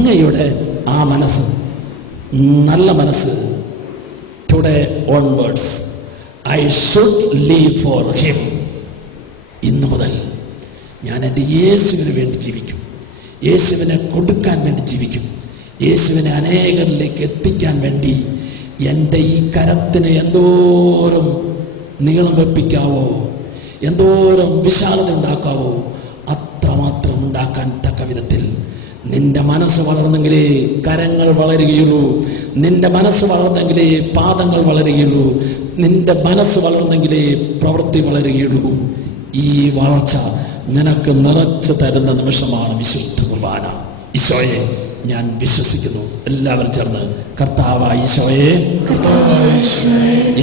അങ്ങയുടെ ആ മനസ്സ്, നല്ല മനസ്സ്, today onwards I should leave for him. ഇന്നു മുതൽ ഞാൻ എൻ്റെ യേശുവിന് വേണ്ടി ജീവിക്കും, യേശുവിനെ കൊടുക്കാൻ വേണ്ടി ജീവിക്കും, യേശുവിനെ അനേകരിലേക്ക് എത്തിക്കാൻ വേണ്ടി എൻ്റെ ഈ കരത്തിന് എന്തോരം നീളം വെപ്പിക്കാവോ, എന്തോരം വിശാലത ഉണ്ടാക്കാവോ അത്രമാത്രം ഉണ്ടാക്കാൻ തക്ക വിധത്തിൽ നിന്റെ മനസ്സ് വളർന്നെങ്കിലേ കരങ്ങൾ വളരുകയുള്ളൂ, നിന്റെ മനസ്സ് വളർന്നെങ്കിലേ പാദങ്ങൾ വളരുകയുള്ളൂ, നിന്റെ മനസ്സ് വളർന്നെങ്കിലേ പ്രവൃത്തി വളരുകയുള്ളൂ. ഈ വളർച്ച നിനക്ക് നിറച്ചു തരുന്ന നിമിഷമാണ് വിശുദ്ധ കുർബാന. ഈശോയെ ഞാൻ വിശ്വസിക്കുന്നു. എല്ലാവരും ചേർന്ന് കർത്താവായ ഈശോയെ,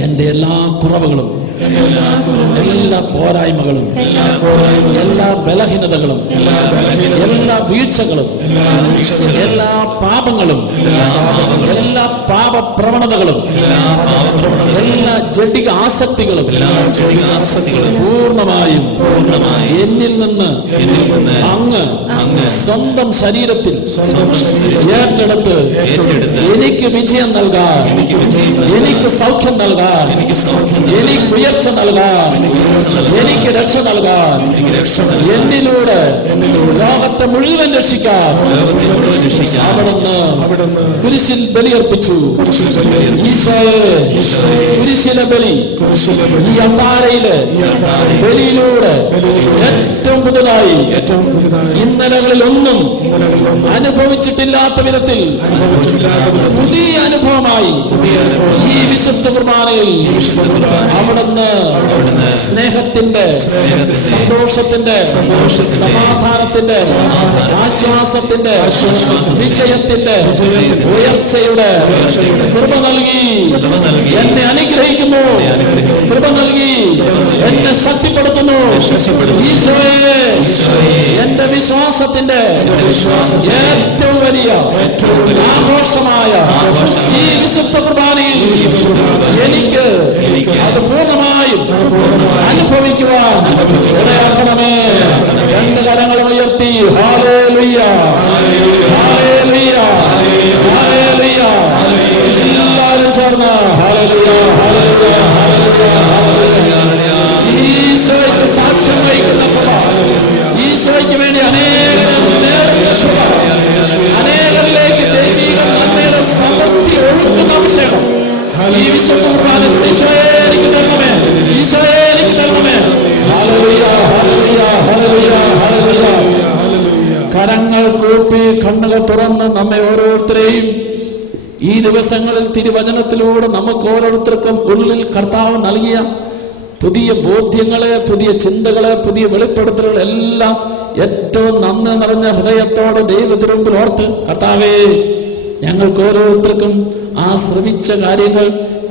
എൻ്റെ എല്ലാ കുറവുകളും, എല്ലാ പോരായ്മകളും, എല്ലാ ബലഹീനതകളും, എല്ലാ വീഴ്ചകളും, എല്ലാ പാപങ്ങളും, എല്ലാ പാപപ്രവണതകളും, എല്ലാ ജഡിക ആസക്തികളും പൂർണ്ണമായും എന്നിൽ നിന്ന് അങ്ങ് സ്വന്തം ശരീരത്തിൽ ഏറ്റെടുത്ത് എനിക്ക് വിജയം നൽകാൻ, എനിക്ക് സൗഖ്യം നൽകാൻ, എനിക്ക് ഉയർച്ച നൽകാൻ, എനിക്ക് രക്ഷ നൽകാൻ, എന്നിലൂടെ ലോകത്തെ മുഴുവൻ രക്ഷിക്കാൻ അവിടുന്ന് കുരിശിൽ ബലിയർപ്പിച്ചു. ഈശോയെ, കുരിശിലെ ബലി ഈ അത്താരയില് ബലിയിലൂടെ ഏറ്റവും പുതുതായി ഇന്നലകളിലൊന്നും അനുഭവിച്ചിട്ടില്ലാത്ത വിധത്തിൽ പുതിയ അനുഭവമായി ഈ വിശുദ്ധ കുർബാനയിൽ അവിടുന്ന് സ്നേഹത്തിന്റെ, സന്തോഷത്തിന്റെ, സമാധാനത്തിന്റെ, ആശ്വാസത്തിന്റെ, വിജയത്തിന്റെ, ഉയർച്ചയുടെ കൃപ നൽകി എന്നെ അനുഗ്രഹിക്കുന്നു, കൃപ നൽകി എന്നെ ശക്തിപ്പെടുത്തുന്നു. ഈശോയെ, എന്റെ വിശ്വാസത്തിന്റെ ഏറ്റവും വലിയ ആഘോഷമായ ഈ വിശുദ്ധ കുർബാനയിൽ എനിക്ക് അത് പൂർണ്ണമായും അനുഭവിക്കുവാൻ ഇടയാക്കണമേ. രണ്ട് കരങ്ങളും ഉയർത്തി ഹല്ലേലൂയ, ഹല്ലേലൂയ, ഹല്ലേലൂയ. എല്ലാവരും ചേർന്ന് ഹല്ലേലൂയ, ഹല്ലേലൂയ, ഹല്ലേലൂയ. ഈശോയ്ക്ക് സാക്ഷ്യം വഹിക്കുന്ന കൃപ, ഈശോയ്ക്ക് വേണ്ടി അനേകരിലേക്ക് ദൈവിക നന്മയുടെ സമൃദ്ധി ഒഴുക്കുന്ന അഭിഷേകം ഈ വിശുദ്ധ കുർബാനയിൽ ഈശോയെ എനിക്ക് തരണമേ, ഈശോയെ എനിക്ക് തരണമേ. Hallelujah, hallelujah, hallelujah, hallelujah. കരങ്ങൾ കൂപ്പി കണ്ണുകൾ തുറന്ന് നമ്മെ ഓരോരുത്തരെയും ഈ ദിവസങ്ങളിൽ തിരുവചനത്തിലൂടെ നമുക്ക് ഓരോരുത്തർക്കും ഉള്ളിൽ കർത്താവ് നൽകിയ പുതിയ ബോധ്യങ്ങളെ, പുതിയ ചിന്തകളെ, പുതിയ വെളിപ്പെടുത്തലുകൾ എല്ലാം ഏറ്റവും നന്ദി നിറഞ്ഞ ഹൃദയത്തോടെ ദൈവത്തിനുമ്പിൽ ഓർത്ത്, കർത്താവേ, ഞങ്ങൾക്ക് ഓരോരുത്തർക്കും ആ ശ്രമിച്ച കാര്യങ്ങൾ,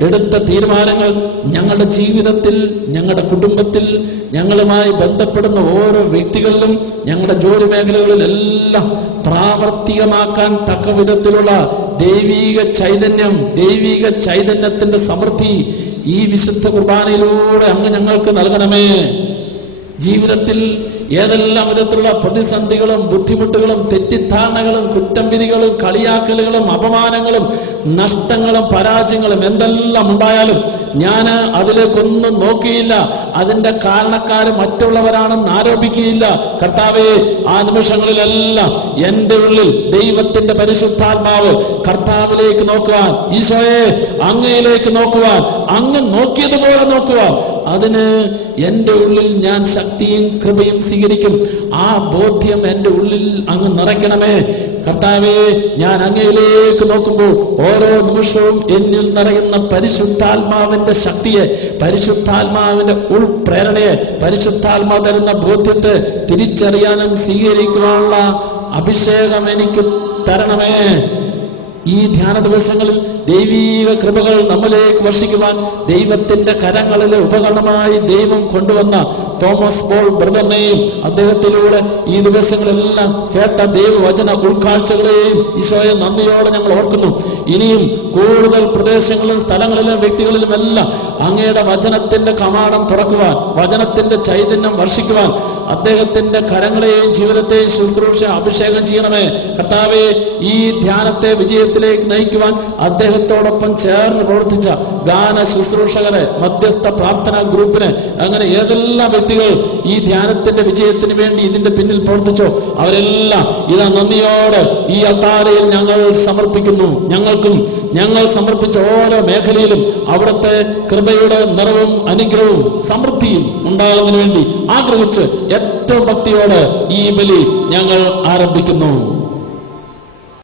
എടുത്ത തീരുമാനങ്ങൾ ഞങ്ങളുടെ ജീവിതത്തിൽ, ഞങ്ങളുടെ കുടുംബത്തിൽ, ഞങ്ങളുമായി ബന്ധപ്പെടുന്ന ഓരോ വ്യക്തികളിലും, ഞങ്ങളുടെ ജോലി മേഖലകളിലെല്ലാം പ്രാവർത്തികമാക്കാൻ തക്ക വിധത്തിലുള്ള ദൈവീക ചൈതന്യം, ദൈവീക ചൈതന്യത്തിന്റെ സമൃദ്ധി ഈ വിശുദ്ധ കുർബാനയിലൂടെ അങ്ങ് ഞങ്ങൾക്ക് നൽകണമേ. ജീവിതത്തിൽ ഏതെല്ലാം വിധത്തിലുള്ള പ്രതിസന്ധികളും ബുദ്ധിമുട്ടുകളും തെറ്റിദ്ധാരണകളും കുറ്റം വിധികളും കളിയാക്കലുകളും അപമാനങ്ങളും നഷ്ടങ്ങളും പരാജയങ്ങളും എന്തെല്ലാം ഉണ്ടായാലും ഞാൻ അതിലേക്കൊന്നും നോക്കിയില്ല, അതിന്റെ കാരണക്കാര് മറ്റുള്ളവരാണെന്ന് ആരോപിക്കുകയില്ല. കർത്താവേ, ആ നിമിഷങ്ങളിലെല്ലാം എൻ്റെ ഉള്ളിൽ ദൈവത്തിന്റെ പരിശുദ്ധാത്മാവ് കർത്താവിലേക്ക് നോക്കുവാൻ, ഈശോയെ അങ്ങയിലേക്ക് നോക്കുവാൻ, അങ്ങ് നോക്കിയതുപോലെ നോക്കുവാൻ, അതിന് എൻ്റെ ഉള്ളിൽ ഞാൻ ശക്തിയും കൃപയും സ്വീകരിക്കും. ആ ബോധ്യം എൻ്റെ ഉള്ളിൽ അങ്ങ് നിറയ്ക്കണമേ. കർത്താവേ, ഞാൻ അങ്ങയിലേക്ക് നോക്കുമ്പോൾ ഓരോ നിമിഷവും എന്നിൽ നിറയുന്ന പരിശുദ്ധാത്മാവിന്റെ ശക്തിയെ, പരിശുദ്ധാത്മാവിന്റെ ഉൾപ്രേരണയെ, പരിശുദ്ധാത്മാവ് തരുന്ന ബോധ്യത്തെ തിരിച്ചറിയാനും സ്വീകരിക്കുവാനുള്ള അഭിഷേകം എനിക്ക് തരണമേ. ഈ ധ്യാന ദിവസങ്ങളിൽ ദൈവീക കൃപകൾ നമ്മിലേക്ക് വർഷിക്കുവാൻ ദൈവത്തിന്റെ കരങ്ങളിലെ ഉപകരണമായി ദൈവം കൊണ്ടുവന്ന തോമസ് പോൾ ബ്രദറിനെയും അദ്ദേഹത്തിലൂടെ ഈ ദിവസങ്ങളെല്ലാം കേട്ട ദൈവവചന ഉൾക്കാഴ്ചകളെയും ഈശോയെ നന്ദിയോടെ ഞങ്ങൾ ഓർക്കുന്നു. ഇനിയും കൂടുതൽ പ്രദേശങ്ങളിലും സ്ഥലങ്ങളിലും വ്യക്തികളിലുമെല്ലാം അങ്ങയുടെ വചനത്തിന്റെ കവാടം തുറക്കുവാൻ, വചനത്തിന്റെ ചൈതന്യം വർഷിക്കുവാൻ അദ്ദേഹത്തിന്റെ കരങ്ങളെയും ജീവിതത്തെയും ശുശ്രൂഷ അഭിഷേകം ചെയ്യണമേ കർത്താവേ. ഈ ധ്യാനത്തെ വിജയത്തിലേക്ക് നയിക്കുവാൻ അദ്ദേഹത്തോടൊപ്പം ചേർന്ന് പ്രവർത്തിച്ച ഗാന ശുശ്രൂഷകരെ, മധ്യസ്ഥ പ്രാർത്ഥനാ ഗ്രൂപ്പിന്, അങ്ങനെ ഏതെല്ലാം വ്യക്തികൾ ഈ ധ്യാനത്തിന്റെ വിജയത്തിന് വേണ്ടി ഇതിന്റെ പിന്നിൽ പ്രവർത്തിച്ചോ അവരെല്ലാം ഇതാ നന്ദിയോടെ ഈ അത്താരയിൽ ഞങ്ങൾ സമർപ്പിക്കുന്നു. ഞങ്ങൾക്കും ഞങ്ങൾ സമർപ്പിച്ച ഓരോ മേഖലയിലും അവിടുത്തെ കൃപയുടെ നിറവും അനുഗ്രഹവും സമൃദ്ധിയും ഉണ്ടാകുന്നതിന് വേണ്ടി ആഗ്രഹിച്ച് ഏറ്റവും ഭക്തിയോടെ ഈ ബലി ഞങ്ങൾ ആരംഭിക്കുന്നു.